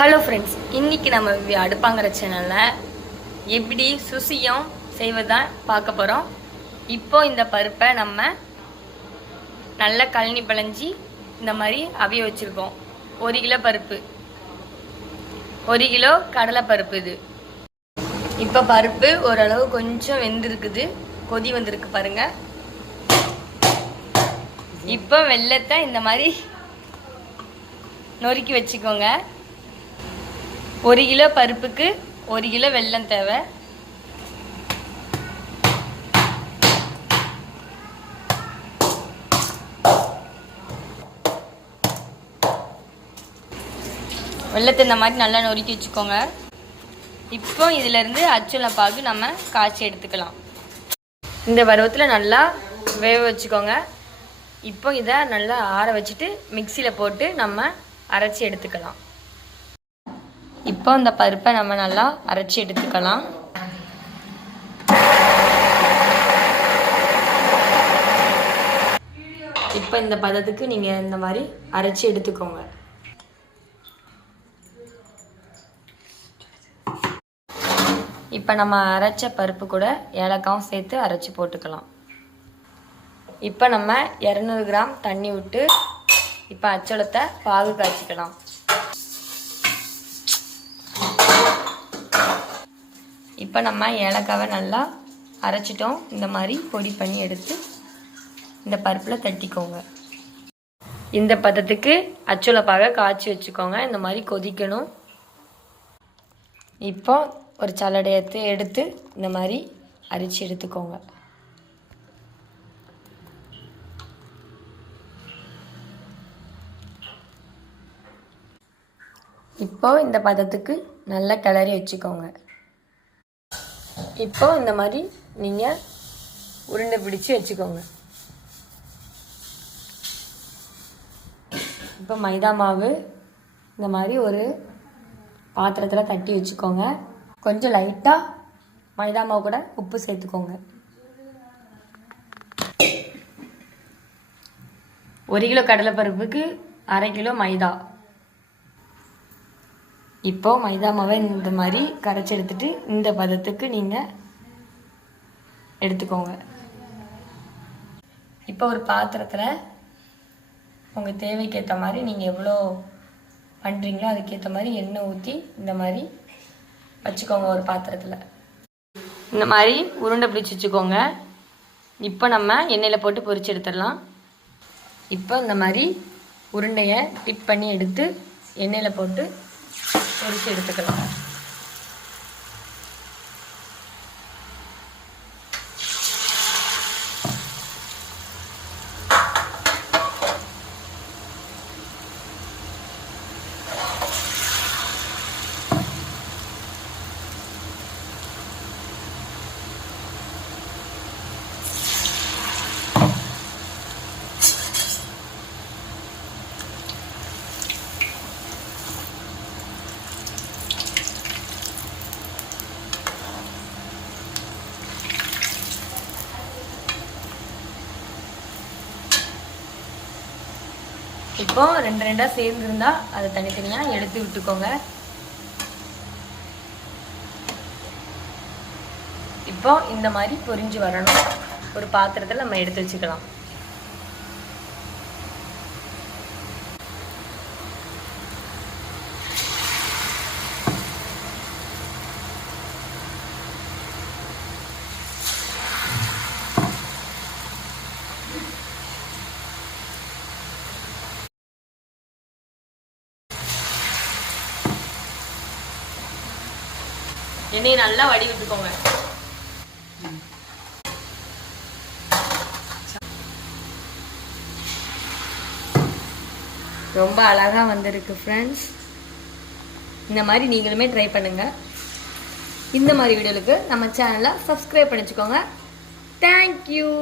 Hello friends, இன்றைக்கி நம்ம அடுப்பாங்கிற சேனலில் எப்படி சுசியம் செய்வதான் பார்க்க போகிறோம். இப்போ இந்த பருப்பை நம்ம நல்லா கழனி பிழைஞ்சி இந்த மாதிரி அவிய வச்சுருக்கோம். 1 கிலோ பருப்பு, 1 கிலோ கடலை பருப்பு. இது இப்போ பருப்பு ஓரளவு கொஞ்சம் வெந்திருக்குது, கொதி வந்திருக்கு பாருங்கள். இப்போ வெல்லத்தை இந்த மாதிரி நொறுக்கி வச்சுக்கோங்க. 1 கிலோ பருப்புக்கு 1 கிலோ வெல்லம் தேவை. வெல்லத்தை இந்த மாதிரி நல்லா நொறுக்கி வச்சுக்கோங்க. இப்போ இதிலேருந்து அச்சுல பாகு நம்ம காய்ச்சி எடுத்துக்கலாம். இந்த பருவத்தில் நல்லா வேக வச்சுக்கோங்க. இப்போ இதை நல்லா ஆற வச்சுட்டு மிக்சியில் போட்டு நம்ம அரைச்சி எடுத்துக்கலாம். இப்போ இந்த பருப்பை நம்ம நல்லா அரைச்சி எடுத்துக்கலாம். இப்போ இந்த பதத்துக்கு நீங்கள் இந்த மாதிரி அரைச்சி எடுத்துக்கோங்க. இப்போ நம்ம அரைச்ச பருப்பு கூட ஏலக்காவும் சேர்த்து அரைச்சி போட்டுக்கலாம். இப்போ நம்ம 200 கிராம் தண்ணி விட்டு இப்போ அச்சோளத்தை பாகு காய்ச்சிக்கலாம். இப்போ நம்ம ஏலக்காவை நல்லா அரைச்சிட்டோம். இந்த மாதிரி பொடி பண்ணி எடுத்து இந்த பருப்பில் தட்டிக்கோங்க. இந்த பதத்துக்கு அச்சோளப்பாக காய்ச்சி வச்சுக்கோங்க. இந்த மாதிரி கொதிக்கணும். இப்போ ஒரு சல்லடையத்தை எடுத்து இந்த மாதிரி அரிச்சு எடுத்துக்கோங்க. இப்போ இந்த பதத்துக்கு நல்லா கிளறி வச்சுக்கோங்க. இப்போ இந்த மாதிரி நீங்கள் உருண்டை பிடிச்சி வச்சுக்கோங்க. இப்போ மைதா மாவு இந்த மாதிரி ஒரு பாத்திரத்தில் தட்டி வச்சுக்கோங்க. கொஞ்சம் லைட்டாக மைதா மாவு கூட உப்பு சேர்த்துக்கோங்க. 1 கிலோ கடலைப்பருப்புக்கு 1/2 கிலோ மைதா. இப்போ மைதா மாவை இந்த மாதிரி கரைச்சி எடுத்துட்டு இந்த பதத்துக்கு நீங்கள் எடுத்துக்கோங்க. இப்போ ஒரு பாத்திரத்தில் உங்கள் தேவைக்கேற்ற மாதிரி நீங்கள் எவ்வளோ பண்ணுறீங்களோ அதுக்கேற்ற மாதிரி எண்ணெய் ஊற்றி இந்த மாதிரி வச்சுக்கோங்க. ஒரு பாத்திரத்தில் இந்த மாதிரி உருண்டை பிடிச்சி வச்சுக்கோங்க. இப்போ நம்ம எண்ணெயில் போட்டு பொரிச்சு எடுத்துடலாம். இப்போ இந்த மாதிரி உருண்டையை டிப் பண்ணி எடுத்து எண்ணெயில் போட்டு பொரிச்சு எடுத்துக்கலாம். இப்போ 2 சேர்ந்துருந்தா அதை தனித்தனியாக எடுத்து விட்டுக்கோங்க. இப்போ இந்த மாதிரி பொரிஞ்சு வரணும். ஒரு பாத்திரத்தில் நம்ம எடுத்து வச்சுக்கலாம். எண்ணெயை நல்லா வடி விட்டுக்கோங்க. ரொம்ப அழகா வந்திருக்கு ஃப்ரெண்ட்ஸ். இந்த மாதிரி நீங்களுமே ட்ரை பண்ணுங்க. இந்த மாதிரி வீடியோவுக்கு நம்ம சேனலை சப்ஸ்கிரைப் பண்ணிச்சுக்கோங்க. தேங்க்யூ.